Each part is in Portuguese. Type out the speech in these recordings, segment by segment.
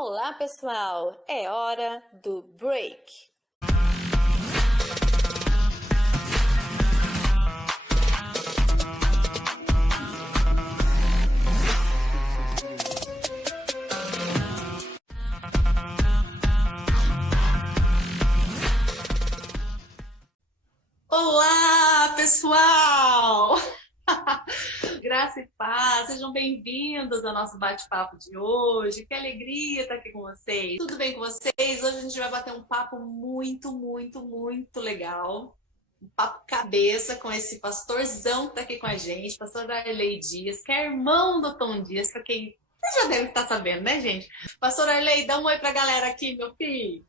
Olá, pessoal! É hora do break. Olá, pessoal! Graça e paz, sejam bem-vindos ao nosso bate-papo de hoje. Que alegria estar aqui com vocês. Tudo bem com vocês? Hoje a gente vai bater um papo muito legal. Um papo cabeça com esse pastorzão que está aqui com a gente, pastor Arley Dias, que é irmão do Tom Dias, para quem você já deve estar sabendo, né, gente? Pastor Arley, dá um oi para a galera aqui, meu filho.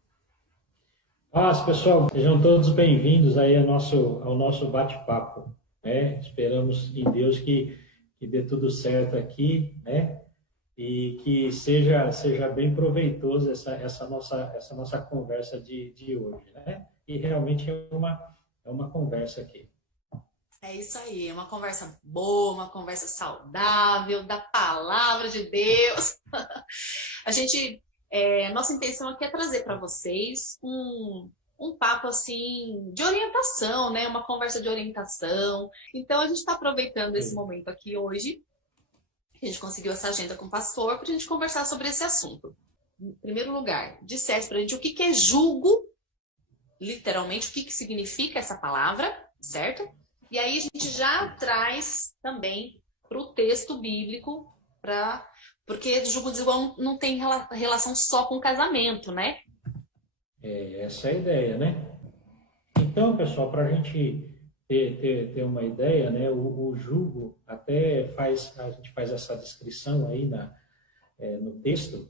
Paz, pessoal, sejam todos bem-vindos aí ao nosso bate-papo, né? Esperamos em Deus que dê tudo certo aqui, né? E que seja bem proveitoso essa nossa conversa de hoje, né? E realmente é uma conversa aqui. É isso aí, uma conversa boa, uma conversa saudável, da palavra de Deus. Nossa intenção aqui é trazer para vocês um papo assim de orientação, né? Uma conversa de orientação. Então a gente está aproveitando esse momento aqui hoje. A gente conseguiu essa agenda com o pastor para a gente conversar sobre esse assunto. Em primeiro lugar, dissesse para a gente o que é julgo, literalmente, o que significa essa palavra, certo? E aí a gente já traz também para o texto bíblico, porque julgo desigual não tem relação só com casamento, né? Essa é a ideia, né? Então, pessoal, para a gente ter uma ideia, né? O jugo a gente faz essa descrição aí no texto.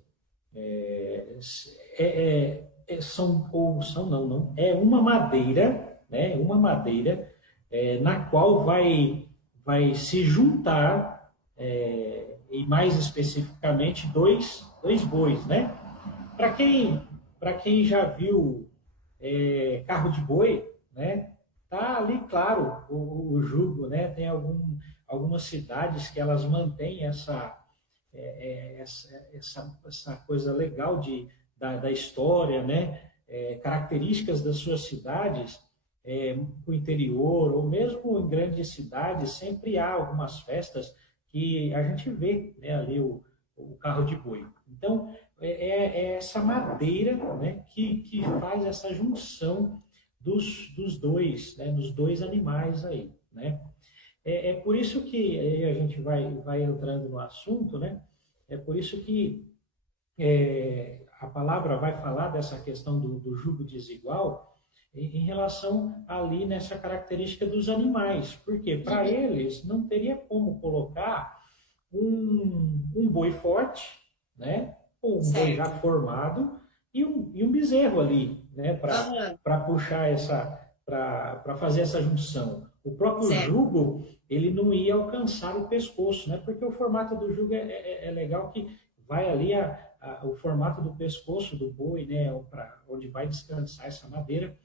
É uma madeira, né? Uma madeira na qual vai se juntar, e mais especificamente, dois bois, né? Para quem já viu carro de boi, né? Tá ali, claro, o jugo, né? Tem algumas cidades que elas mantêm essa coisa legal da história, né? Características das suas cidades, o interior, ou mesmo em grandes cidades, sempre há algumas festas que a gente vê, né, ali o carro de boi. Então, é essa madeira, né, que faz essa junção dos dois, né, dos dois animais aí, né? É por isso que aí a gente vai entrando no assunto, né? É por isso que a palavra vai falar dessa questão do jugo desigual em relação ali nessa característica dos animais. Porque para eles não teria como colocar um boi forte, né? Ou um boi já formado e um bezerro ali, né? Para puxar para fazer essa junção. O próprio jugo, ele não ia alcançar o pescoço, né? Porque o formato do jugo é legal que vai ali o formato do pescoço do boi, né? Para onde vai descansar essa madeira.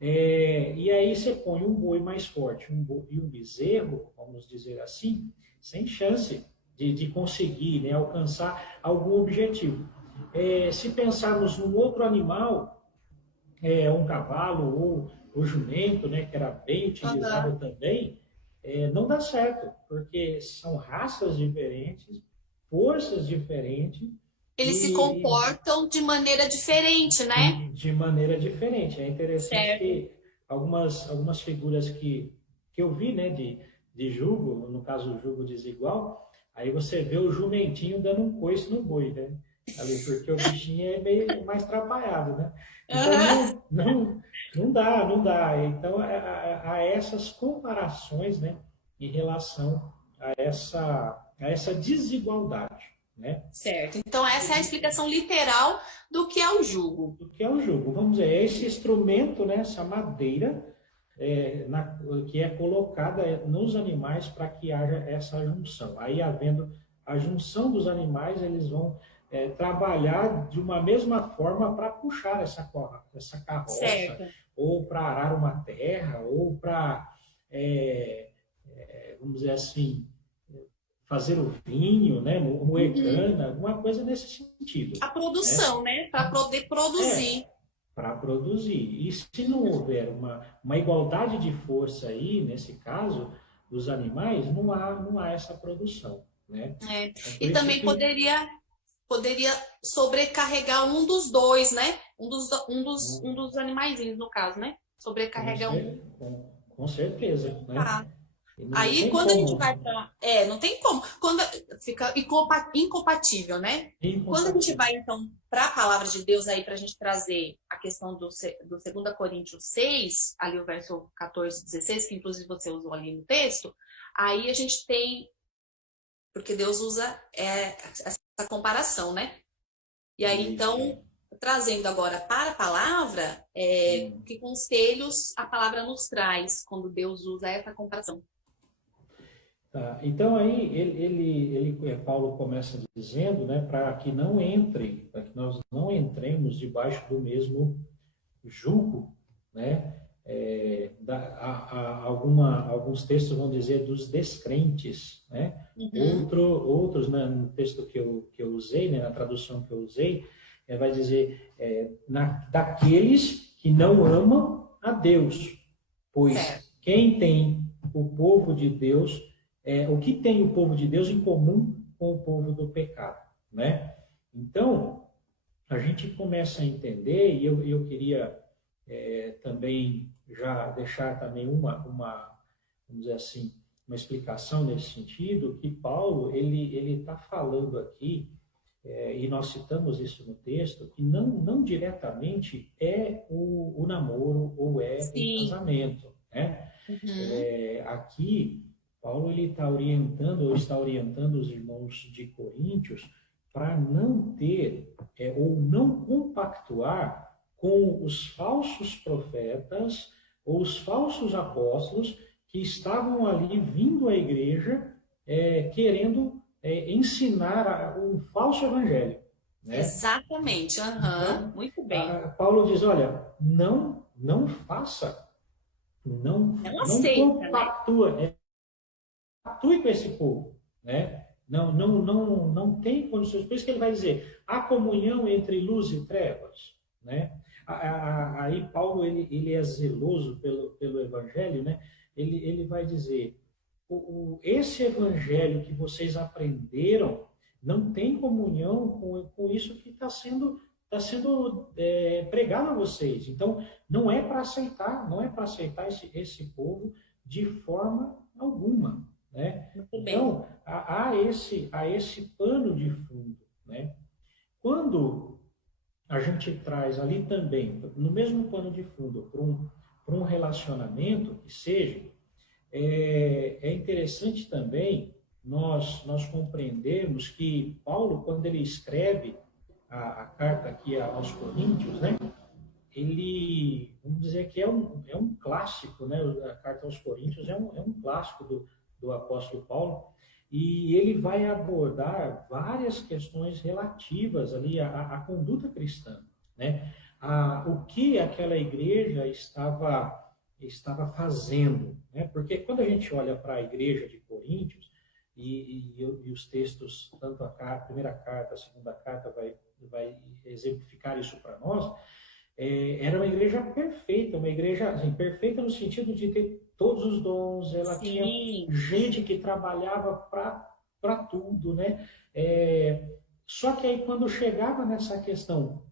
E aí você põe um boi mais forte e um bezerro, vamos dizer assim, sem chance de conseguir, né, alcançar algum objetivo. Se pensarmos num outro animal, um cavalo ou o jumento, né, que era bem utilizado também, não dá certo, porque são raças diferentes, forças diferentes. Eles se comportam de maneira diferente, né? De maneira diferente. É interessante que algumas figuras que eu vi, né, de jugo, no caso o jugo desigual, aí você vê o jumentinho dando um coice no boi, né? Ali, porque o bichinho é meio mais atrapalhado, né? Então não dá. Então há essas comparações, né, em relação a essa desigualdade, né? Certo. Então essa é a explicação literal do que é o jugo. Do que é o jugo. Vamos dizer, é esse instrumento, né, essa madeira que é colocada nos animais para que haja essa junção. Aí, havendo a junção dos animais, eles vão trabalhar de uma mesma forma para puxar essa carroça, certo. Ou para arar uma terra, ou para, vamos dizer assim, fazer o vinho, né? Moer cana, alguma coisa nesse sentido. A produção, né? Para poder produzir. Para produzir. E se não houver uma igualdade de força aí, nesse caso, dos animais, não há essa produção, né? É. Então, por E isso também que... poderia sobrecarregar um dos dois, né? Um dos animaizinhos, no caso, né? Sobrecarregar um. Com certeza, né? Tá. E não Aí, tem quando a gente como. vai para. Não tem como. Quando fica incompatível, né? Quando a gente vai, então, para a palavra de Deus aí, para a gente trazer a questão do 2 Coríntios 6, ali o verso 14 e 16, que inclusive você usou ali no texto, aí a gente tem. Porque Deus usa essa comparação, né? E aí, então, trazendo agora para a palavra, que conselhos a palavra nos traz quando Deus usa essa comparação? Tá. Então aí Paulo começa dizendo, né, para que nós não entremos debaixo do mesmo jugo, né? Alguns textos vão dizer dos descrentes, né? Outros, né, no texto que eu usei, né, na tradução que eu usei, vai dizer daqueles que não amam a Deus, pois quem tem o povo de Deus, o que tem o povo de Deus em comum com o povo do pecado, né? Então, a gente começa a entender, e eu queria também já deixar também vamos dizer assim, uma explicação nesse sentido, que Paulo, ele está falando aqui, e nós citamos isso no texto, que não diretamente é o namoro ou é o casamento, né? Aqui, Paulo ele está orientando os irmãos de Coríntios para não ter ou não compactuar com os falsos profetas ou os falsos apóstolos que estavam ali vindo à igreja querendo ensinar um falso evangelho, né? Exatamente, Então, muito bem. Paulo diz, olha, não faça, não compactua, compactue com esse povo, né? Não tem condições. Por isso que ele vai dizer, há comunhão entre luz e trevas, né? Aí Paulo ele é zeloso pelo evangelho, né? Ele vai dizer, esse evangelho que vocês aprenderam não tem comunhão com isso que está sendo pregado a vocês. Então, não é para aceitar esse povo de forma alguma, né? Então, há esse pano de fundo, né? Quando a gente traz ali também, no mesmo pano de fundo, para um relacionamento que seja, é interessante também nós compreendermos que Paulo, quando ele escreve a carta aqui aos Coríntios, né, ele, vamos dizer que é um clássico, né, a carta aos Coríntios é um clássico do apóstolo Paulo, e ele vai abordar várias questões relativas ali à conduta cristã, né? O que aquela igreja estava fazendo, né? Porque quando a gente olha para a igreja de Coríntios, e os textos, tanto a primeira carta, a segunda carta vai exemplificar isso para nós, era uma igreja perfeita, uma igreja assim, perfeita no sentido de ter todos os dons, ela tinha gente que trabalhava para tudo, né? Só que aí quando chegava nessa questão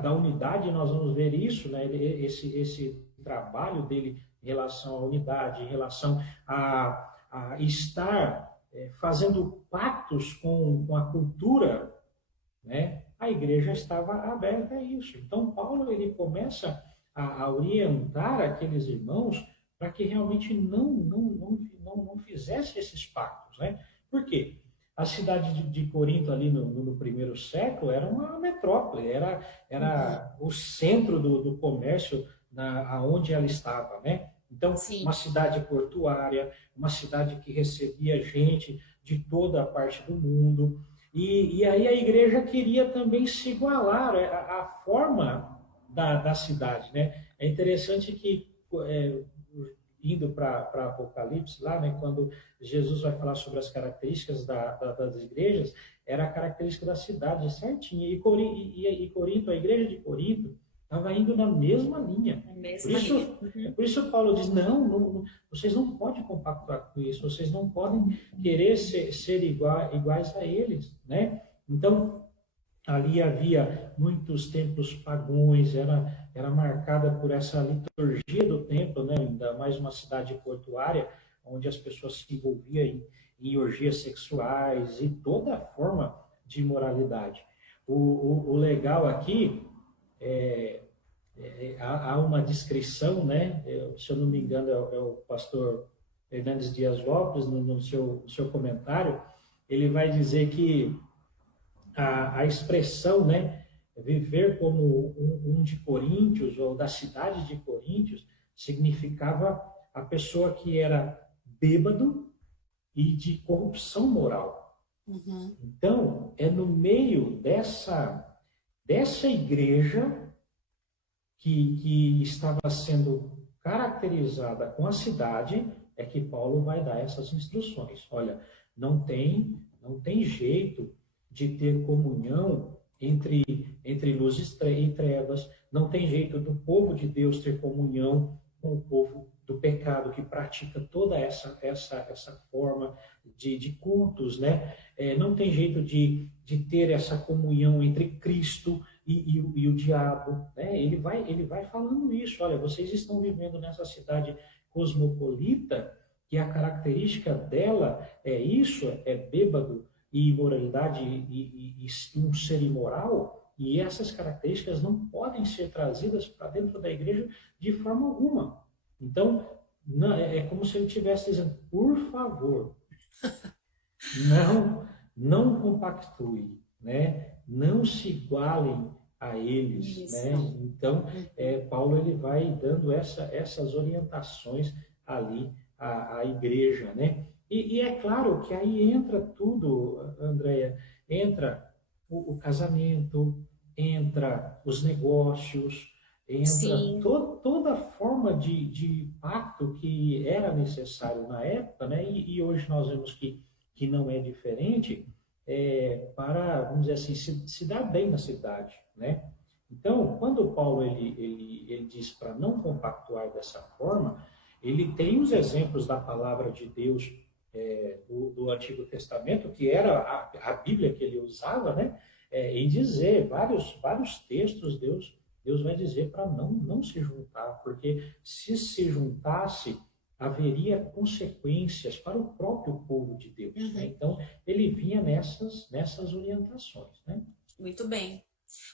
da unidade, nós vamos ver isso, né? Esse trabalho dele em relação à unidade, em relação a estar fazendo pactos com a cultura, né? A igreja estava aberta a isso. Então, Paulo ele começa a orientar aqueles irmãos para que realmente não fizesse esses pactos, né? Por quê? A cidade de Corinto, ali no primeiro século, era uma metrópole, era o centro do comércio aonde ela estava, né? Então, uma cidade portuária, uma cidade que recebia gente de toda a parte do mundo. E aí a igreja queria também se igualar à forma da cidade, né? É interessante que indo para Apocalipse, lá, né, quando Jesus vai falar sobre as características das igrejas, era a característica da cidade certinha. E Corinto, a igreja de Corinto, estava indo na mesma linha. Por isso Paulo diz, não, vocês não podem compactuar com isso, vocês não podem querer ser iguais a eles, né? Então, ali havia muitos templos pagões, era marcada por essa liturgia do templo, né? Ainda mais uma cidade portuária, onde as pessoas se envolviam em orgias sexuais e toda forma de imoralidade. O legal aqui há uma descrição, né? Se eu não me engano, é o pastor Hernandes Dias Lopes, no seu comentário, ele vai dizer que a expressão, né, viver como um de Coríntios, ou da cidade de Coríntios, significava a pessoa que era bêbado e de corrupção moral. Uhum. Então, é no meio dessa igreja que estava sendo caracterizada com a cidade, é que Paulo vai dar essas instruções. Olha, não tem jeito de ter comunhão entre luz e trevas, não tem jeito do povo de Deus ter comunhão com o povo do pecado, que pratica toda essa forma de cultos, né? Não tem jeito de ter essa comunhão entre Cristo e o diabo, né? Ele vai falando isso. Olha, vocês estão vivendo nessa cidade cosmopolita, que a característica dela é isso, é bêbado e imoralidade e um ser imoral, e essas características não podem ser trazidas para dentro da igreja de forma alguma. Então, é como se ele estivesse dizendo, por favor, não compactue, né? Não se igualem a eles, né? Então, Paulo ele vai dando essas orientações ali à igreja, né? E é claro que aí entra tudo, Andréia, entra o casamento, entra os negócios, entra toda forma de pacto que era necessário na época, né? E hoje nós vemos que não é diferente, para, vamos dizer assim, se dar bem na cidade, né? Então, quando Paulo ele diz para não compactuar dessa forma, ele tem os exemplos da palavra de Deus do Antigo Testamento, que era a Bíblia que ele usava, né? Em dizer vários textos, Deus vai dizer para não se juntar, porque se juntasse, haveria consequências para o próprio povo de Deus. Uhum. Né? Então, ele vinha nessas orientações. Né? Muito bem.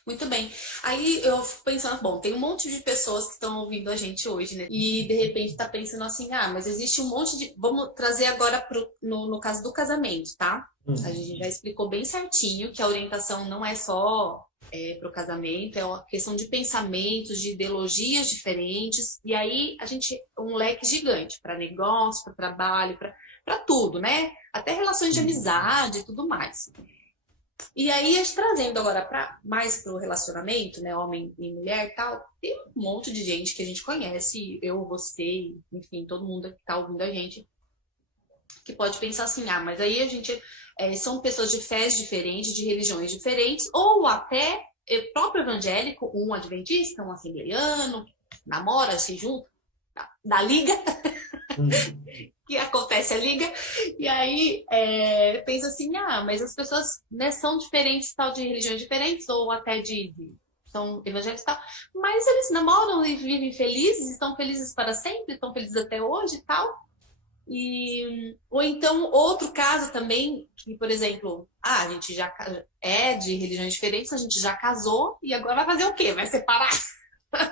Muito bem. Aí eu fico pensando, bom, tem um monte de pessoas que estão ouvindo a gente hoje, né? E de repente está pensando assim, mas existe um monte de... Vamos trazer agora no caso do casamento, tá? A gente já explicou bem certinho que a orientação não é só para o casamento, é uma questão de pensamentos, de ideologias diferentes, e aí a gente um leque gigante para negócio, para trabalho, para tudo, né? Até relações de amizade e tudo mais. E aí, trazendo agora mais para o relacionamento, né, homem e mulher e tal, tem um monte de gente que a gente conhece, eu, você, enfim, todo mundo que está ouvindo a gente, que pode pensar assim, mas aí a gente são pessoas de fés diferentes, de religiões diferentes, ou até próprio evangélico, um adventista, um assembleiano, namora, se junta, dá liga, que acontece a liga, e aí pensa assim, mas as pessoas, né, são diferentes, tal, de religiões diferentes, ou até são evangélicos e tal, mas eles namoram e vivem felizes, estão felizes para sempre, estão felizes até hoje e tal. Ou então, outro caso também, que, por exemplo, a gente já é de religiões diferentes, a gente já casou, e agora vai fazer o quê? Vai separar?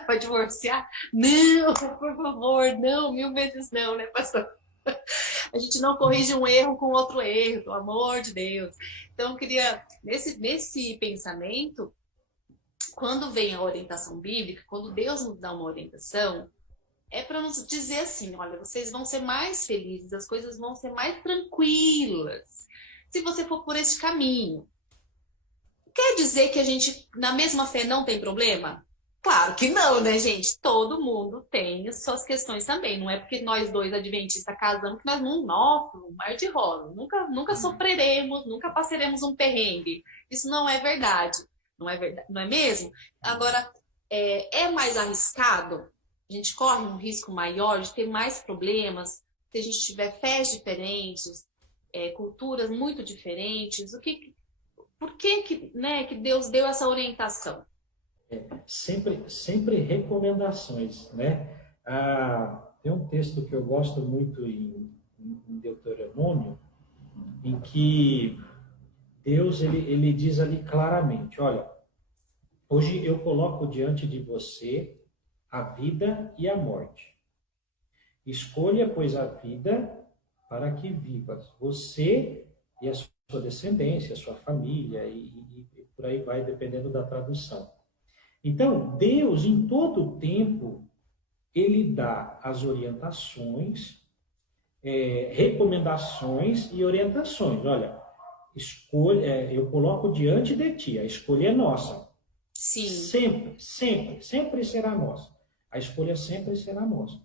Vai divorciar? Não, por favor, não, 1000 vezes não, né, pastor? A gente não corrige um erro com outro erro, pelo amor de Deus. Então, eu queria, nesse pensamento, quando vem a orientação bíblica, quando Deus nos dá uma orientação, é para nos dizer assim, olha, vocês vão ser mais felizes, as coisas vão ser mais tranquilas, se você for por esse caminho. Quer dizer que a gente, na mesma fé, não tem problema? Claro que não, né, gente? Todo mundo tem as suas questões também. Não é porque nós dois adventistas casamos que nós não, nossa, um mar de rosa. Nunca sofreremos, nunca passaremos um perrengue. Isso não é verdade. Não é verdade, não é mesmo? Agora, é mais arriscado? A gente corre um risco maior de ter mais problemas se a gente tiver fés diferentes, culturas muito diferentes. Por que, né, que Deus deu essa orientação? Sempre recomendações, né? Tem um texto que eu gosto muito em Deuteronômio, em que Deus ele diz ali claramente, olha, hoje eu coloco diante de você a vida e a morte. Escolha, pois, a vida para que vivas, você e a sua descendência, a sua família, e por aí vai, dependendo da tradução. Então, Deus, em todo o tempo, ele dá as orientações, recomendações e orientações. Olha, escolha, eu coloco diante de ti, a escolha é nossa. Sim. Sempre será nossa. A escolha sempre será nossa.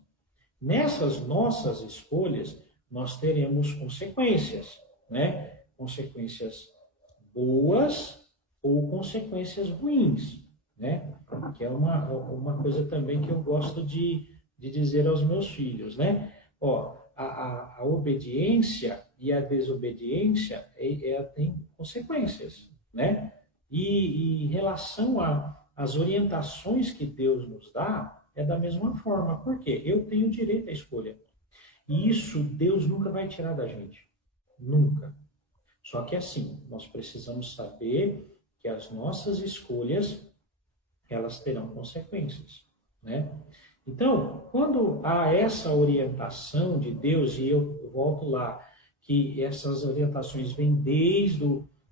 Nessas nossas escolhas, nós teremos consequências, né? Consequências boas ou consequências ruins, né? Que é uma coisa também que eu gosto de dizer aos meus filhos, né? Ó, a obediência e a desobediência tem consequências, né? E em relação às orientações que Deus nos dá, é da mesma forma. Por quê? Eu tenho direito à escolha. E isso Deus nunca vai tirar da gente. Nunca. Só que assim, nós precisamos saber que as nossas escolhas, elas terão consequências, né? Então, quando há essa orientação de Deus, e eu volto lá, que essas orientações vêm desde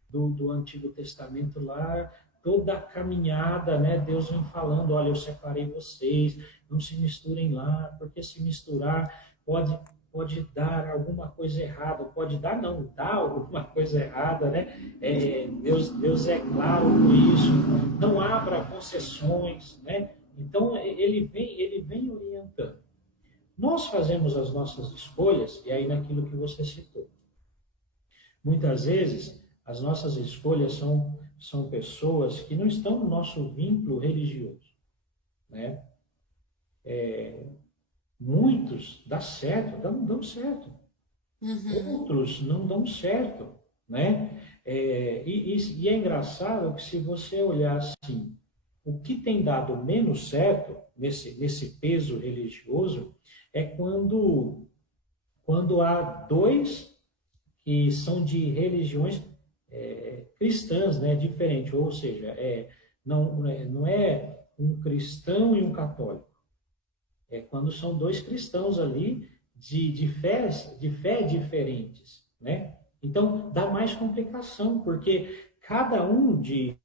do Antigo Testamento lá, toda a caminhada, né? Deus vem falando, olha, eu separei vocês, não se misturem lá, porque se misturar pode dar alguma coisa errada, pode dar, não, dá alguma coisa errada, né? Deus é claro com isso, não abra concessões, né? Então, ele vem orientando. Nós fazemos as nossas escolhas, e aí naquilo que você citou. Muitas vezes, as nossas escolhas são pessoas que não estão no nosso vínculo religioso, né? Muitos dão certo, dão certo. Uhum. Outros não dão certo, né? E é engraçado que se você olhar assim, o que tem dado menos certo nesse peso religioso é quando há dois que são de religiões cristãs, né, diferentes, ou seja, não é um cristão e um católico, é quando são dois cristãos ali de fé diferentes, né? Então dá mais complicação, porque cada um de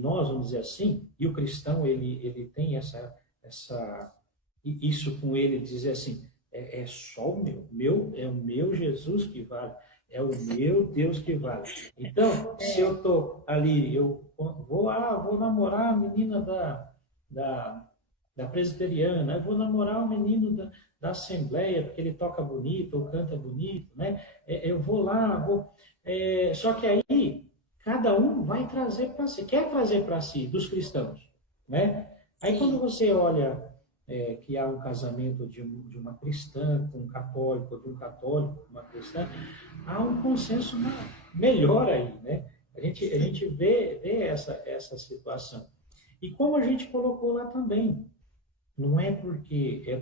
nós, vamos dizer assim, e o cristão ele tem isso com ele dizer assim, é só o é o meu Jesus que vale, é o meu Deus que vale. Então, se eu estou ali, eu vou namorar a menina da presbiteriana, eu vou namorar o menino da Assembleia, porque ele toca bonito ou canta bonito, né? Eu vou lá, só que aí cada um vai trazer para si, quer trazer para si, dos cristãos, né? Aí quando você olha que há um casamento de uma cristã com um católico, de um católico com uma cristã, há um consenso melhor aí, né? A gente vê essa situação. E como a gente colocou lá também, não é porque é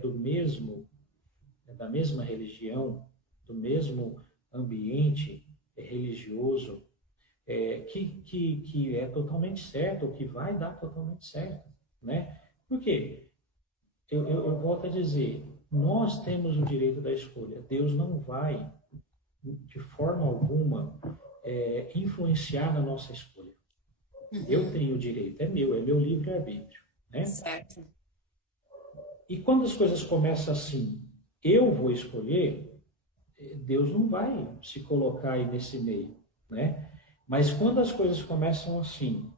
da mesma religião, do mesmo ambiente religioso, que é totalmente certo, ou que vai dar totalmente certo, né? Por quê? Eu volto a dizer, nós temos o direito da escolha. Deus não vai, de forma alguma, influenciar na nossa escolha. Uhum. Eu tenho o direito, é meu livre-arbítrio, né? Certo. E quando as coisas começam assim, eu vou escolher, Deus não vai se colocar aí nesse meio, né? Mas quando as coisas começam assim,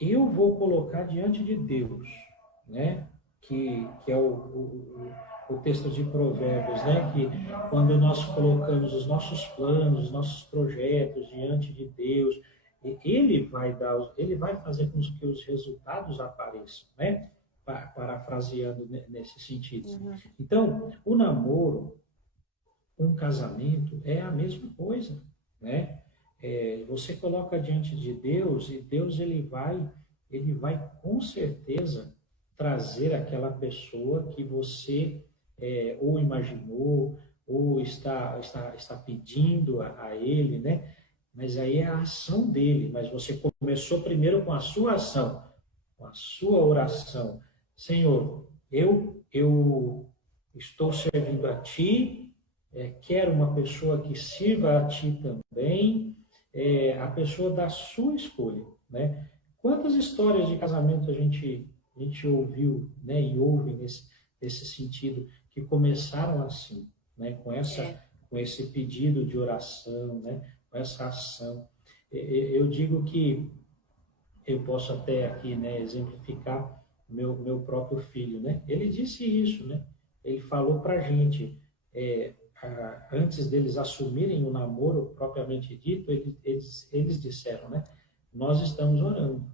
eu vou colocar diante de Deus né? Que é o texto de Provérbios, né? Que quando nós colocamos os nossos planos, os nossos projetos diante de Deus, ele vai fazer com que os resultados apareçam, né? Parafraseando nesse sentido. Uhum. Então, o namoro, um casamento é a mesma coisa, né? Você coloca diante de Deus e Deus ele vai com certeza trazer aquela pessoa que você ou imaginou ou está pedindo a ele, né? Mas aí é a ação dele. Mas você começou primeiro com a sua ação, com a sua oração. Senhor, eu estou servindo a Ti, quero uma pessoa que sirva a Ti também, a pessoa da sua escolha, né? Quantas histórias de casamento a gente ouviu, né, e ouve nesse sentido, que começaram assim, né, com esse pedido de oração, né, com essa ação. Eu digo que eu posso até aqui, né, exemplificar meu próprio filho, né? Ele disse isso, né? Ele falou para a gente, antes deles assumirem o namoro propriamente dito, eles disseram, né? Nós estamos orando,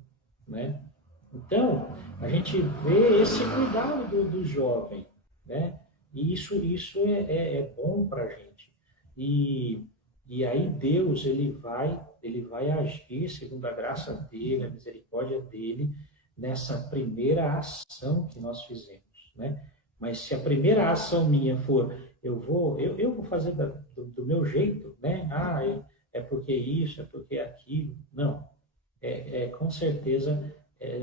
né? Então, a gente vê esse cuidado do jovem, né? E isso é bom para a gente. E aí Deus, ele vai agir segundo a graça dele, a misericórdia dele, nessa primeira ação que nós fizemos, né? Mas se a primeira ação minha for, eu vou fazer do meu jeito, né? É porque isso, é porque aquilo. Não. Com certeza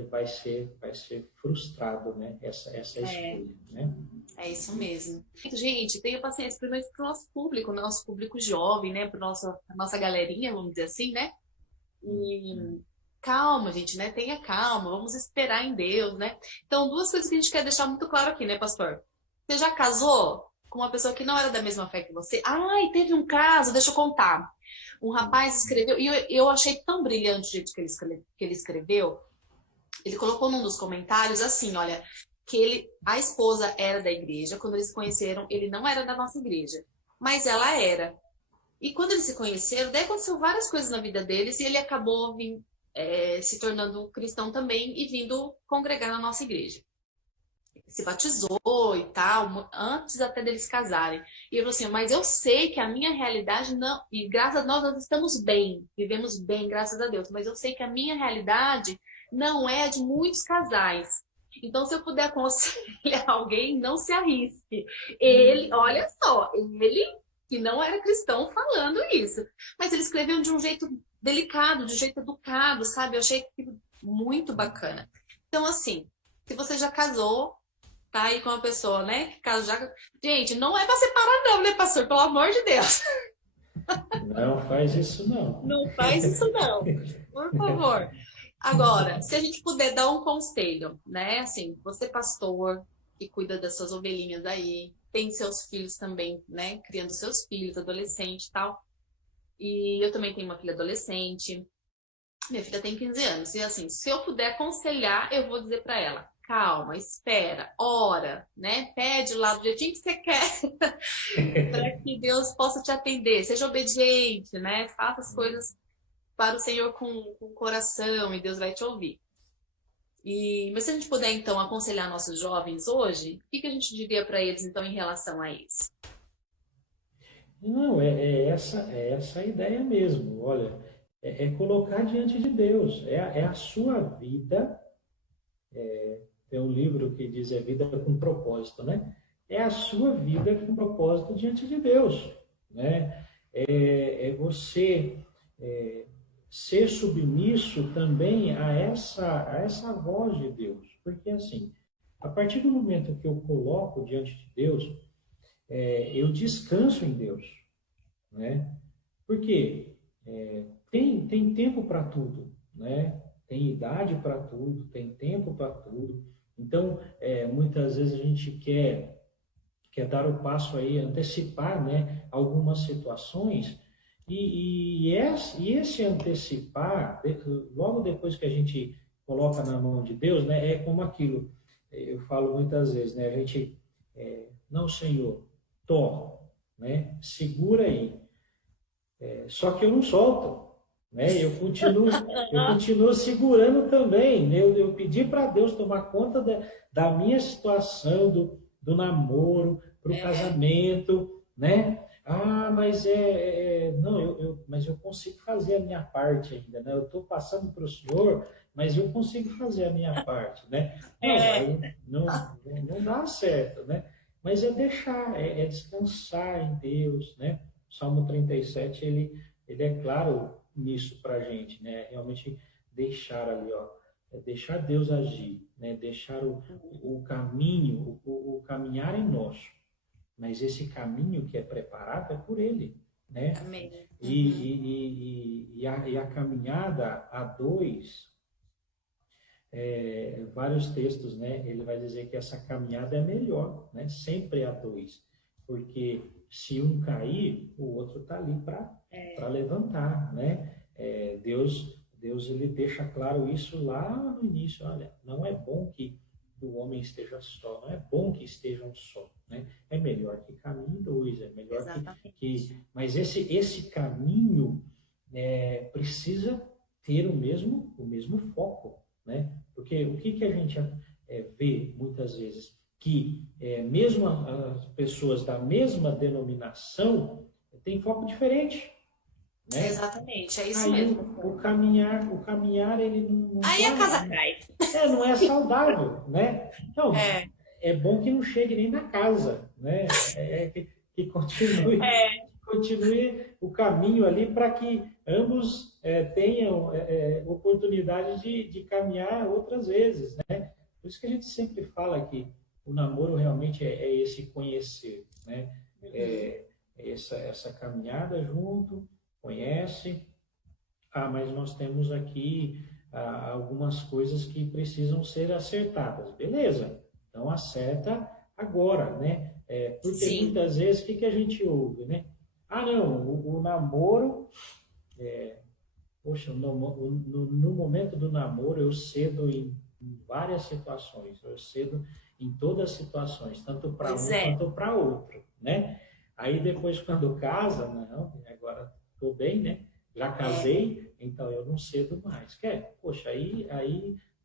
vai ser frustrado, né? Essa escolha, né? É isso mesmo. Gente, tenha paciência, primeiro para o nosso público jovem, né? Para a nossa galerinha, vamos dizer assim, né? E calma, gente, né? Tenha calma, vamos esperar em Deus, né? Então, duas coisas que a gente quer deixar muito claro aqui, né, pastor? Você já casou com uma pessoa que não era da mesma fé que você? Ai, teve um caso, deixa eu contar. Um rapaz escreveu, e eu achei tão brilhante o jeito que ele escreveu. Ele colocou num dos comentários assim, olha, que a esposa era da igreja, quando eles se conheceram, ele não era da nossa igreja, mas ela era. E quando eles se conheceram, daí aconteceu várias coisas na vida deles e ele acabou se tornando cristão também e vindo congregar na nossa igreja. Se batizou e tal, antes até deles casarem. E ele falou assim, mas eu sei que a minha realidade não... E graças a nós estamos bem, vivemos bem, graças a Deus. Mas eu sei que a minha realidade não é de muitos casais. Então, se eu puder aconselhar alguém, não se arrisque. Ele, olha só, ele que não era cristão falando isso. Mas ele escreveu de um jeito delicado, de um jeito educado, sabe? Eu achei muito bacana. Então, assim, se você já casou, tá aí com uma pessoa, né? Que casou já... Gente, não é pra separar não, né, pastor? Pelo amor de Deus. Não faz isso não. Não faz isso não, por favor. Agora, se a gente puder dar um conselho, né? Assim, você pastor, que cuida das suas ovelhinhas aí, tem seus filhos também, né? Criando seus filhos, adolescente e tal. E eu também tenho uma filha adolescente. Minha filha tem 15 anos. E assim, se eu puder aconselhar, eu vou dizer para ela, calma, espera, ora, né? Pede lá do jeitinho que você quer para que Deus possa te atender. Seja obediente, né? Faça as coisas para o Senhor com o coração e Deus vai te ouvir. Mas se a gente puder, então, aconselhar nossos jovens hoje, o que a gente diria para eles, então, em relação a isso? Não, essa a ideia mesmo. Olha, colocar diante de Deus. É a sua vida. Tem um livro que diz vida com propósito, né? É a sua vida com propósito diante de Deus, né? Você ser submisso também a essa voz de Deus. Porque, assim, a partir do momento que eu coloco diante de Deus, eu descanso em Deus, né? Porque tem tempo para tudo, né? Tem idade para tudo, tem tempo para tudo. Então, muitas vezes a gente quer dar o passo aí, antecipar, né, algumas situações, e esse antecipar, logo depois que a gente coloca na mão de Deus, né, é como aquilo. eu falo muitas vezes, né? A gente, não, Senhor, né? Segura aí. Só que eu não solto, né? Eu continuo segurando também, né? Eu pedi para Deus tomar conta da minha situação, do namoro, para o casamento, né? Ah, mas não, mas eu consigo fazer a minha parte ainda, né? Eu estou passando para o Senhor, mas eu consigo fazer a minha parte, né? Não, É, aí não dá certo, né? Mas é deixar, é descansar em Deus, né? O Salmo 37, ele é claro nisso para a gente, né? Realmente deixar ali, ó, deixar Deus agir, né? Deixar o caminho, o caminhar em nosso. Mas esse caminho que é preparado é por Ele, né? amém. Uhum. E a caminhada a dois, vários textos, né? Ele vai dizer que essa caminhada é melhor, né? Sempre a dois, porque se um cair, o outro está ali para levantar, né? Deus ele deixa claro isso lá no início. Olha, não é bom que o homem esteja só, não é bom que estejam só, né? É melhor que caminhem dois, é melhor Exatamente. mas esse caminho precisa ter o mesmo foco, né? Porque o que a gente vê muitas vezes? Que mesmo as pessoas da mesma denominação têm foco diferente, né? Exatamente, é isso Aí mesmo. o caminhar ele não Aí a tá, casa cai. não é saudável, né? Então, É, é bom que não chegue nem na casa, né? Que continue o caminho ali para que ambos tenham oportunidade de caminhar outras vezes, né? Por isso que a gente sempre fala que o namoro realmente é esse conhecer, né? uhum. É, essa caminhada junto, conhece. Ah, mas nós temos aqui algumas coisas que precisam ser acertadas. Beleza, então acerta agora, né? Porque Sim, muitas vezes o que a gente ouve, né? Ah, não, o namoro, poxa, no momento do namoro eu cedo em várias situações, eu cedo em todas as situações, tanto para pois um é. quanto para outro, né? Aí depois quando casa, não, agora estou bem, né? Já É. casei, então eu não cedo mais. Poxa, aí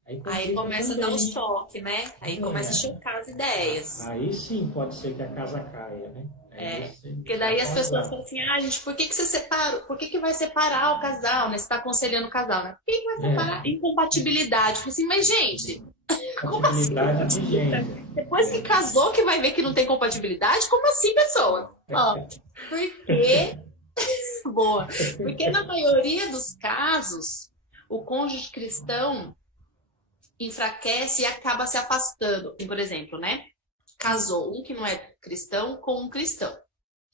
Aí complica começa a dar o também. choque, né? Aí começa a É, chocar as ideias. aí sim pode ser que a casa caia, né? Aí É. você Porque vai daí as pessoas casar. falam assim, ah, gente, por que que você separou? Por que que vai separar o casal, né? Você está aconselhando o casal, né? Por que que vai É, separar? Incompatibilidade. Eu falei assim, mas gente, como assim compatibilidade de incompatibilidade? gênero. Depois que casou que vai ver que não tem compatibilidade? Como assim, pessoa? Ó, porque, boa, porque na maioria dos casos, o cônjuge cristão enfraquece e acaba se afastando. Por exemplo, né? Casou um que não é cristão com um cristão,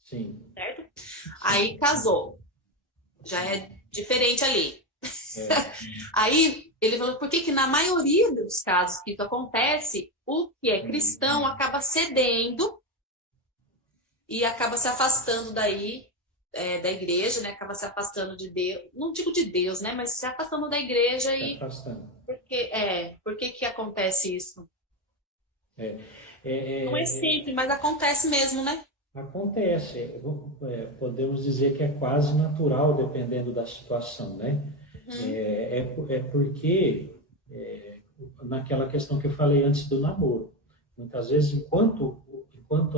Sim, certo? sim. Aí casou, já é diferente ali. É. Aí ele falou, por que que na maioria dos casos que isso acontece, o que é cristão acaba cedendo e acaba se afastando daí da igreja, né? Acaba se afastando de Deus, não digo de Deus, né? Mas se afastando da igreja Se e afastando. por que que acontece isso? É, Não é é, é, sempre, mas acontece mesmo, né? acontece. Podemos dizer que é quase natural, dependendo da situação, né? Uhum, Porque, naquela questão que eu falei antes do namoro, muitas vezes, enquanto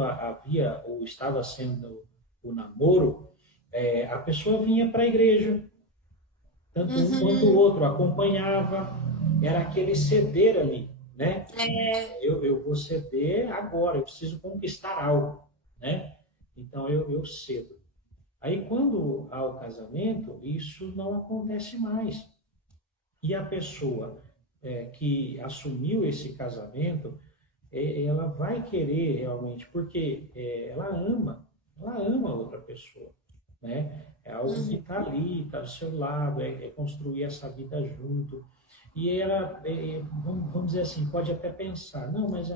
havia ou estava sendo o namoro, a pessoa vinha para a igreja, tanto um quanto o uhum, outro, acompanhava, era aquele ceder ali, né? é, Eu vou ceder agora, eu preciso conquistar algo, né? Então eu cedo. Aí quando há o casamento, isso não acontece mais. E a pessoa que assumiu esse casamento, ela vai querer realmente, porque ela ama a outra pessoa, né? É algo que uhum, está ali, está do seu lado, é construir essa vida junto. E ela, vamos dizer assim, pode até pensar, não, mas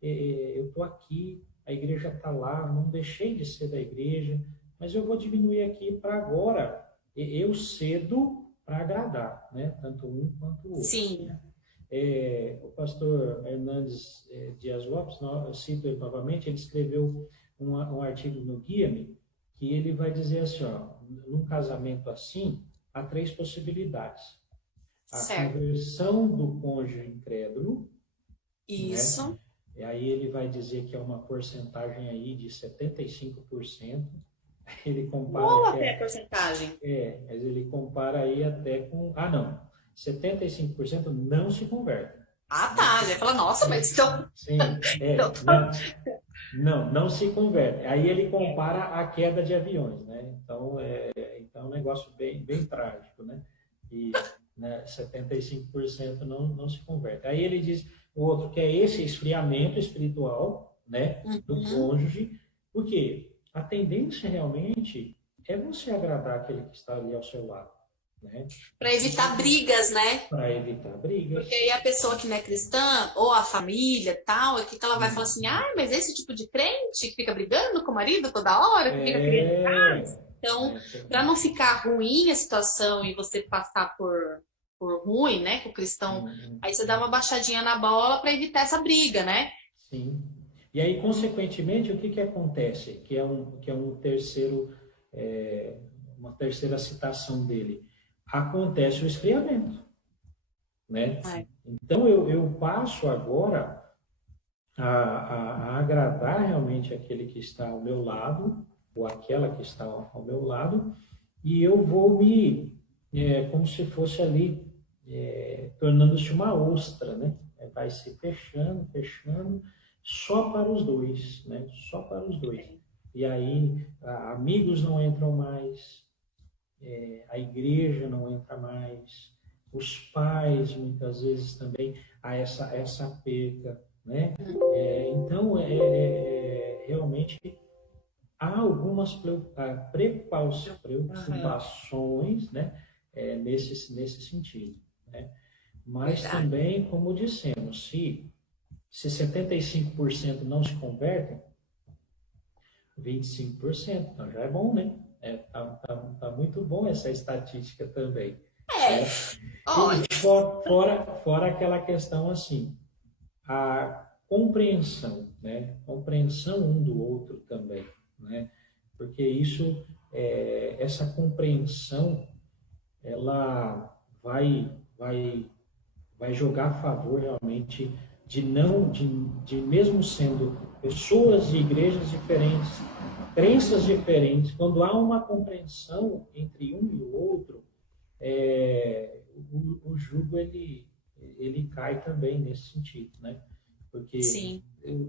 eu estou aqui, a igreja está lá, não deixei de ser da igreja, mas eu vou diminuir aqui para agora, eu cedo para agradar, né? Tanto um quanto o outro. sim. o pastor Hernandes Dias Lopes, eu cito ele novamente, ele escreveu um artigo no Guia-me, que ele vai dizer assim, ó, num casamento assim, há 3 possibilidades. A Certo. conversão do cônjuge incrédulo, Isso. né? E aí ele vai dizer que é uma porcentagem aí de 75%. Ele compara Boa até até a porcentagem. mas ele compara aí até com... Ah, não. 75% não se convertem. Ah, tá. Já fala, nossa, mas então... Sim, então tá... não se convertem. Aí ele compara a queda de aviões, né? Então, então é um negócio bem trágico, né? E 75% não se converte. Aí ele diz o outro que é esse esfriamento espiritual, né, do cônjuge, porque a tendência realmente é você agradar aquele que está ali ao seu lado, né? Para evitar brigas, né? Para evitar brigas. Porque aí a pessoa que não é cristã, ou a família tal, é que ela vai falar assim, ah, mas esse tipo de crente que fica brigando com o marido toda hora, que fica querendo paz. Então, para não ficar ruim a situação e você passar por ruim, né, com o cristão, aí você dá uma baixadinha na bola para evitar essa briga, né? Sim. E aí, consequentemente, o que acontece? Que é um terceiro, uma terceira citação dele. Acontece o esfriamento, né? Então, eu passo agora a agradar realmente aquele que está ao meu lado, ou aquela que está ao meu lado, e eu vou como se fosse ali, tornando-se uma ostra, né? Vai se fechando, só para os dois, né? Só para os dois. E aí, amigos não entram mais, a igreja não entra mais, os pais, muitas vezes, também há essa perca, né? Então, realmente, há algumas preocupações, né? Nesse sentido, né? Mas também, como dissemos, se 75% não se convertem, 25%, então já é bom, né? Tá muito bom essa estatística também. Olha. Fora aquela questão assim, a compreensão, né? Compreensão um do outro também, né? Porque isso, essa compreensão, ela vai jogar a favor realmente de mesmo sendo pessoas de igrejas diferentes, crenças diferentes, quando há uma compreensão entre um e o outro, o jugo ele cai também nesse sentido, né? Porque Sim.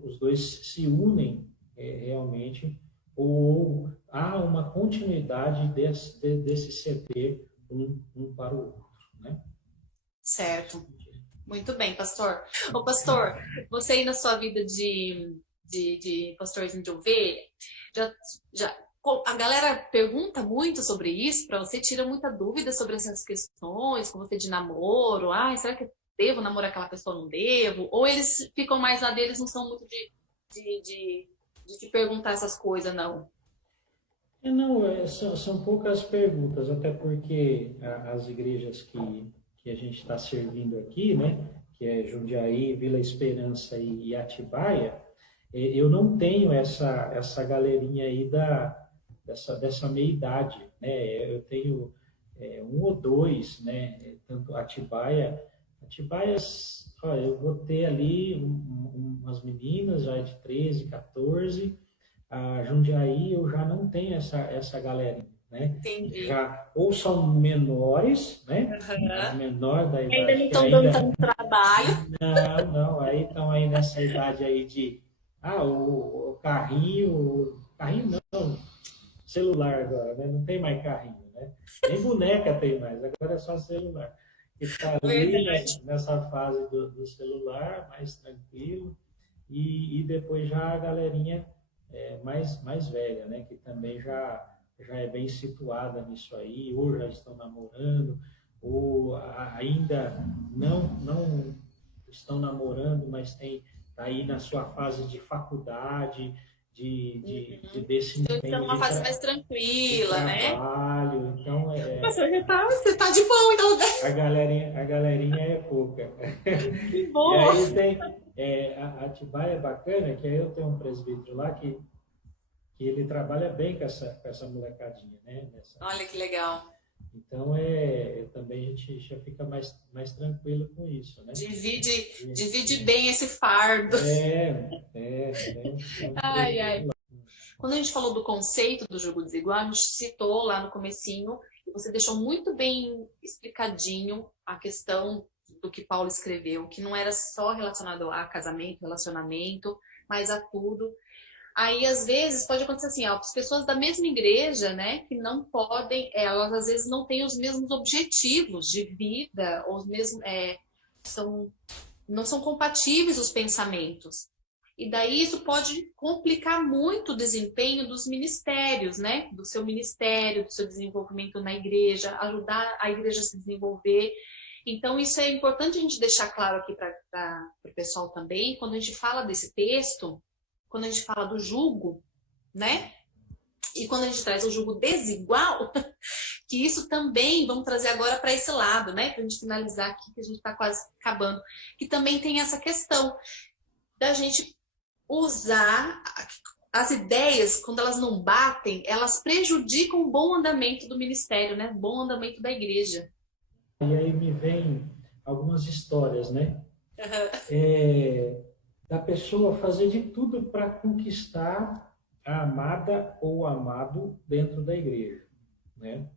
Os dois se unem realmente, ou há uma continuidade desse ceder um para o outro, né? Certo. Muito bem, pastor. Ô, pastor, você aí na sua vida de pastorzinho de ovelha, a galera pergunta muito sobre isso para você, tira muita dúvida sobre essas questões, com você de namoro, será que eu devo namorar aquela pessoa ou não devo? Ou eles ficam mais lá deles, não são muito de te perguntar essas coisas, não? Não, são poucas perguntas, até porque as igrejas que a gente está servindo aqui, né, que é Jundiaí, Vila Esperança e Atibaia, eu não tenho essa galerinha aí dessa meia-idade, né? Eu tenho 1 ou 2, né? Tanto Atibaia, olha, eu vou ter ali umas meninas já de 13, 14, a Jundiaí eu já não tenho essa galerinha, né? Entendi. Já ou são menores, né? As menores da idade. Ainda não estão dando tanto trabalho. Não, aí estão aí nessa idade aí de o carrinho não, celular agora, né? Não tem mais carrinho, né? Nem boneca tem mais, agora é só celular. Que está ali nessa fase do celular, mais tranquilo, e depois já a galerinha mais velha, né? Que também já é bem situada nisso aí, ou já estão namorando, ou ainda não estão namorando, mas tá aí na sua fase de faculdade, desse Então, empenho uma fase mais de tranquila, né? trabalho. Então, Você tá de bom, então, né? a galerinha é pouca. Que E bom! aí tem, a Atibaia é bacana, que aí eu tenho um presbítero lá que ele trabalha bem com essa molecadinha, né? Olha que legal. Então, também a gente já fica mais tranquilo com isso, né? Divide bem esse fardo. Tem um Ai, presbítero ai. lá. Quando a gente falou do conceito do jogo desigual, a gente citou lá no comecinho, e você deixou muito bem explicadinho a questão do que Paulo escreveu, que não era só relacionado a casamento, relacionamento, mas a tudo. Aí, às vezes, pode acontecer assim, ó, as pessoas da mesma igreja, né, que não podem, elas às vezes não têm os mesmos objetivos de vida, ou os mesmos, não são compatíveis os pensamentos. E daí isso pode complicar muito o desempenho dos ministérios, né? Do seu ministério, do seu desenvolvimento na igreja, ajudar a igreja a se desenvolver. Então, isso é importante a gente deixar claro aqui para o pessoal também, quando a gente fala desse texto, quando a gente fala do jugo, né? E quando a gente traz o jugo desigual, que isso também, vamos trazer agora para esse lado, né? Para a gente finalizar aqui, que a gente está quase acabando, que também tem essa questão da gente usar as ideias, quando elas não batem, elas prejudicam o bom andamento do ministério, né? O bom andamento da igreja. E aí me vem algumas histórias, né? Da pessoa fazer de tudo para conquistar a amada ou o amado dentro da igreja, né?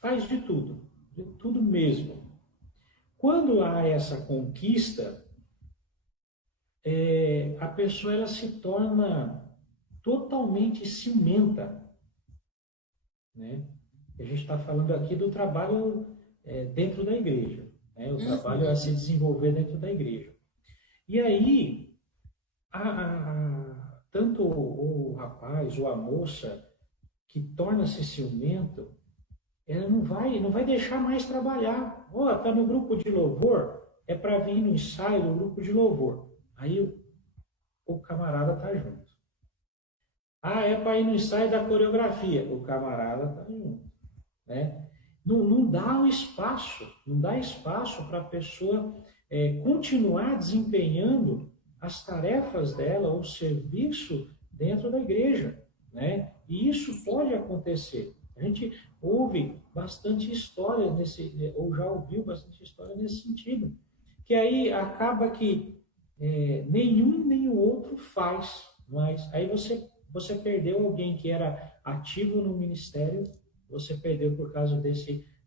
Faz de tudo mesmo. Quando há essa conquista, a pessoa ela se torna totalmente ciumenta, né? A gente está falando aqui do trabalho dentro da igreja, né? O trabalho a se desenvolver dentro da igreja. E aí, tanto o rapaz ou a moça que torna-se ciumento, ela não vai deixar mais trabalhar. Tá no grupo de louvor, é para vir no ensaio do grupo de louvor. Aí o camarada tá junto. É para ir no ensaio da coreografia, o camarada tá junto, né? Não dá espaço para a pessoa continuar desempenhando as tarefas dela, o serviço dentro da igreja, né? E isso pode acontecer. A gente ouve bastante história ou já ouviu bastante história nesse sentido, que aí acaba que nenhum nem o outro faz, mas aí você perdeu alguém que era ativo no ministério, você perdeu por causa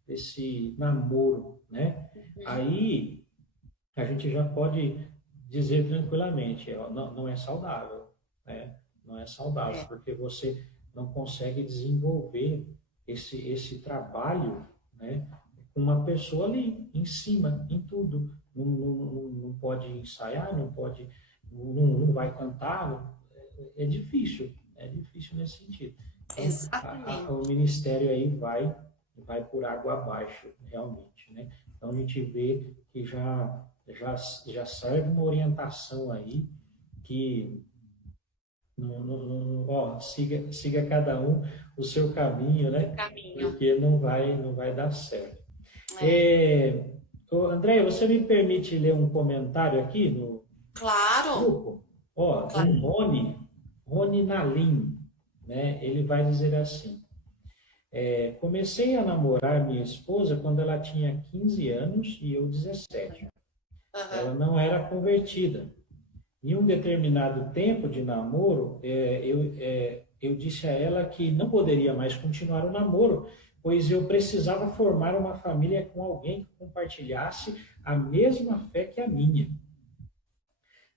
desse namoro, né? Aí a gente já pode dizer tranquilamente, não é saudável, né? Não é saudável, porque você não consegue desenvolver esse trabalho, né, com uma pessoa ali, em cima, em tudo. Não pode ensaiar, não vai cantar, é difícil nesse sentido. Então, Exatamente. o ministério aí vai por água abaixo, realmente, né? Então a gente vê que já serve uma orientação aí que siga cada um o seu caminho, né? Porque não vai dar certo. André, você me permite ler um comentário aqui no grupo? Do Rony Nalim, né? Ele vai dizer assim: comecei a namorar minha esposa quando ela tinha 15 anos e eu 17. Ela não era convertida. Em um determinado tempo de namoro, eu disse a ela que não poderia mais continuar o namoro, pois eu precisava formar uma família com alguém que compartilhasse a mesma fé que a minha.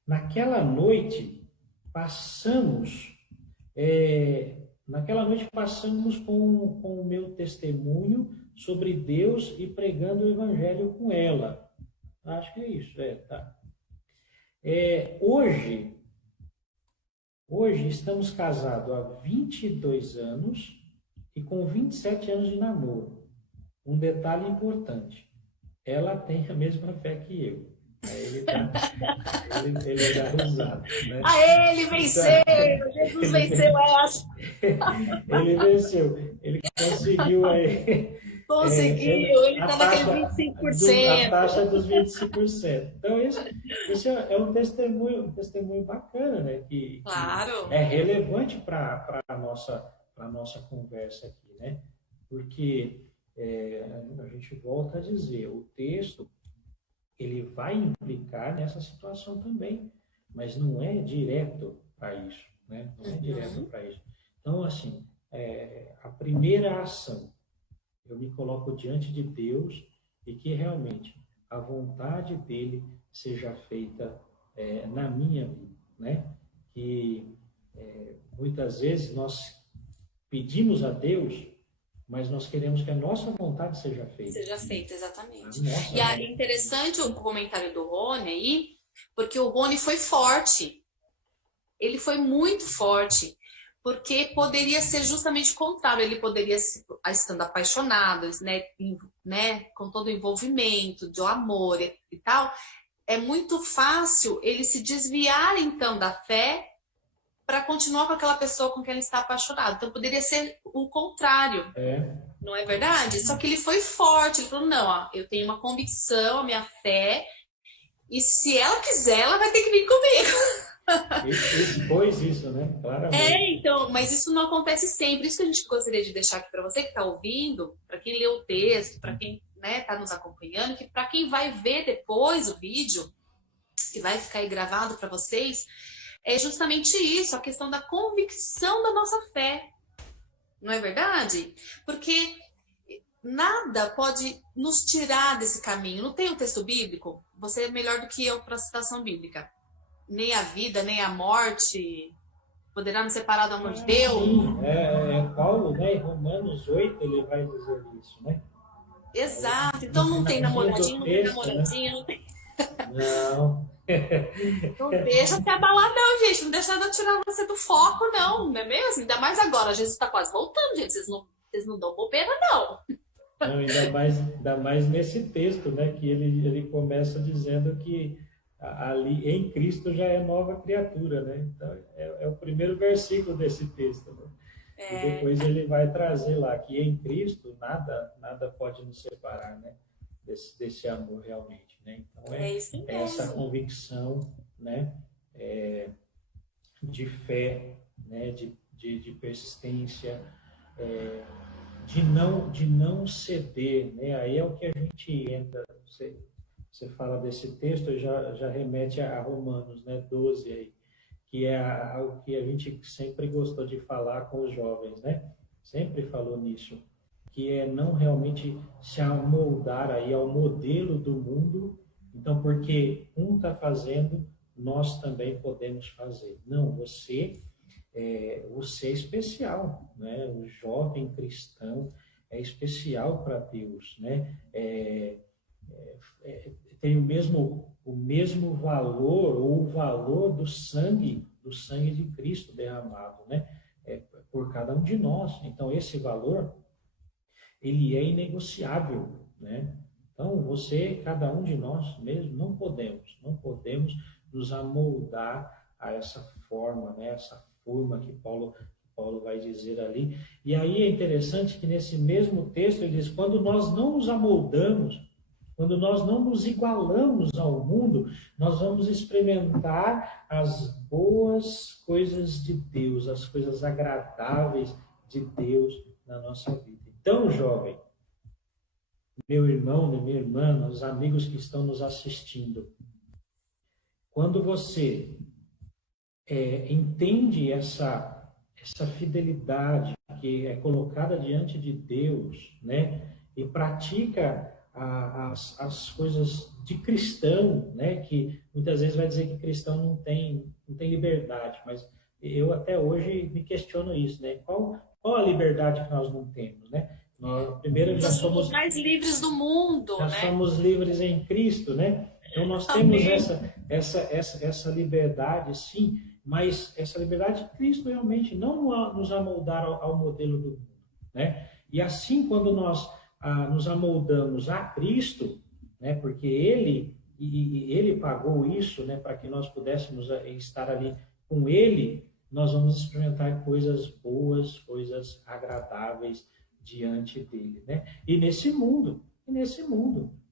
Naquela noite passamos com o meu testemunho sobre Deus e pregando o evangelho com ela. Acho que é isso, tá. Hoje estamos casados há 22 anos e com 27 anos de namoro. Um detalhe importante, ela tem a mesma fé que eu. Aí ele dá risada, né? Aê, ele venceu! Jesus venceu essa! Ele venceu, ele conseguiu aí. Conseguiu, ele A está naquele taxa, 25%. a taxa dos 25%. Então, esse é um testemunho bacana, né? Claro. Que é relevante para a nossa conversa aqui, né? Porque a gente volta a dizer, o texto ele vai implicar nessa situação também, mas não é direto para isso, né? Não é direto para isso. Então, assim, a primeira ação, eu me coloco diante de Deus e que realmente a vontade dele seja feita na minha vida, né? Que muitas vezes nós pedimos a Deus, mas nós queremos que a nossa vontade seja feita. Seja feita, exatamente. E é interessante o comentário do Rony aí, porque o Rony foi forte. Ele foi muito forte. Porque poderia ser justamente o contrário, ele poderia, estando apaixonado, né, com todo o envolvimento, do amor e tal, é muito fácil ele se desviar, então, da fé para continuar com aquela pessoa com quem ele está apaixonado. Então, poderia ser o contrário, não é verdade? Só que ele foi forte, ele falou, não, ó, eu tenho uma convicção, a minha fé, e se ela quiser, ela vai ter que vir comigo. Expôs isso, né? Claramente. Então, mas isso não acontece sempre. Isso que a gente gostaria de deixar aqui para você que está ouvindo, para quem leu o texto, para quem está nos acompanhando, que para quem vai ver depois o vídeo, que vai ficar aí gravado para vocês, é justamente isso, a questão da convicção da nossa fé. Não é verdade? Porque nada pode nos tirar desse caminho. Não tem um texto bíblico? Você é melhor do que eu para a citação bíblica. Nem a vida, nem a morte poderá nos separar do amor de Deus. Sim, Paulo, né, em Romanos 8, ele vai dizer isso, né? Exato. Então não tem namoradinho, não tem namoradinha, não tem... Não. Não deixa se abalar, não, gente. Não deixa nada tirar você do foco, não. Não é mesmo? Ainda mais agora. Jesus está quase voltando, gente. Vocês não dão bobeira, não. Não, ainda mais nesse texto, né? Que ele começa dizendo que ali em Cristo já é nova criatura, né? Então, é o primeiro versículo desse texto, né? E depois ele vai trazer lá que em Cristo nada pode nos separar, né? Desse amor realmente, né? Então essa convicção, né? De fé, né? De persistência, de não ceder, né? Aí é o que a gente entra. Você fala desse texto e já remete a Romanos, né? 12 aí, que é algo que a gente sempre gostou de falar com os jovens, né? Sempre falou nisso, que é não realmente se amoldar aí ao modelo do mundo. Então, porque um está fazendo, nós também podemos fazer. Não, você é especial, né? O jovem cristão é especial para Deus, né? Tem o mesmo valor, ou o valor do sangue de Cristo derramado, né? Por cada um de nós. Então, esse valor, ele é inegociável, né? Então, cada um de nós mesmo, não podemos nos amoldar a essa forma, né? Essa forma que Paulo vai dizer ali. E aí é interessante que nesse mesmo texto ele diz, quando nós não nos amoldamos, quando nós não nos igualamos ao mundo, nós vamos experimentar as boas coisas de Deus, as coisas agradáveis de Deus na nossa vida. Então, jovem, meu irmão, minha irmã, os amigos que estão nos assistindo, quando você entende essa fidelidade que é colocada diante de Deus, né, e pratica as coisas de cristão, né, que muitas vezes vai dizer que cristão não tem liberdade, mas eu até hoje me questiono isso, né? Qual a liberdade que nós não temos, né? Nós, primeiro, já somos mais livres do mundo, né? Somos livres em Cristo, né? Então nós temos essa liberdade, sim, mas essa liberdade de Cristo realmente não nos amoldar ao modelo do mundo, né? E assim, quando nós nos amoldamos a Cristo, né? Porque Ele e Ele pagou isso, né, para que nós pudéssemos estar ali com Ele, nós vamos experimentar coisas boas, coisas agradáveis diante dele, né? E nesse mundo,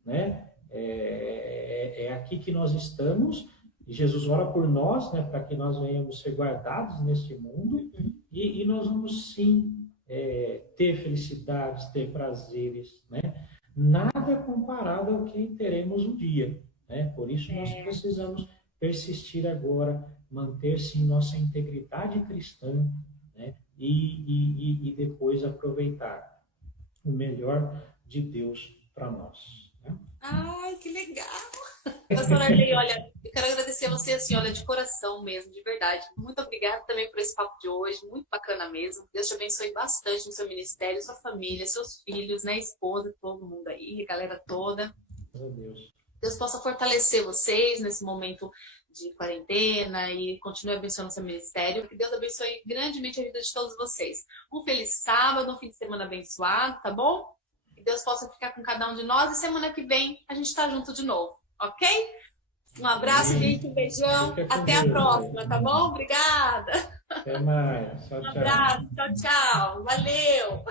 né? É aqui que nós estamos, e Jesus ora por nós, né, para que nós venhamos ser guardados neste mundo, e nós vamos sim ter felicidades, ter prazeres, né? Nada comparado ao que teremos um dia, né? Por isso nós precisamos persistir agora, manter-se em nossa integridade cristã, né? E depois aproveitar o melhor de Deus para nós, né? Ai, que legal! Pastora Arley, olha, eu quero agradecer a você, assim, olha, de coração mesmo, de verdade. Muito obrigada também por esse papo de hoje, muito bacana mesmo. Deus te abençoe bastante no seu ministério, sua família, seus filhos, né, esposa, todo mundo aí, a galera toda. Meu Deus. Deus possa fortalecer vocês nesse momento de quarentena e continue abençoando seu ministério. Que Deus abençoe grandemente a vida de todos vocês. Um feliz sábado, um fim de semana abençoado, tá bom? Que Deus possa ficar com cada um de nós e semana que vem a gente tá junto de novo, ok? Um abraço, gente, um beijão. Até a próxima, tá bom? Obrigada. Até mais. Tchau, tchau. Um abraço, tchau, tchau. Valeu.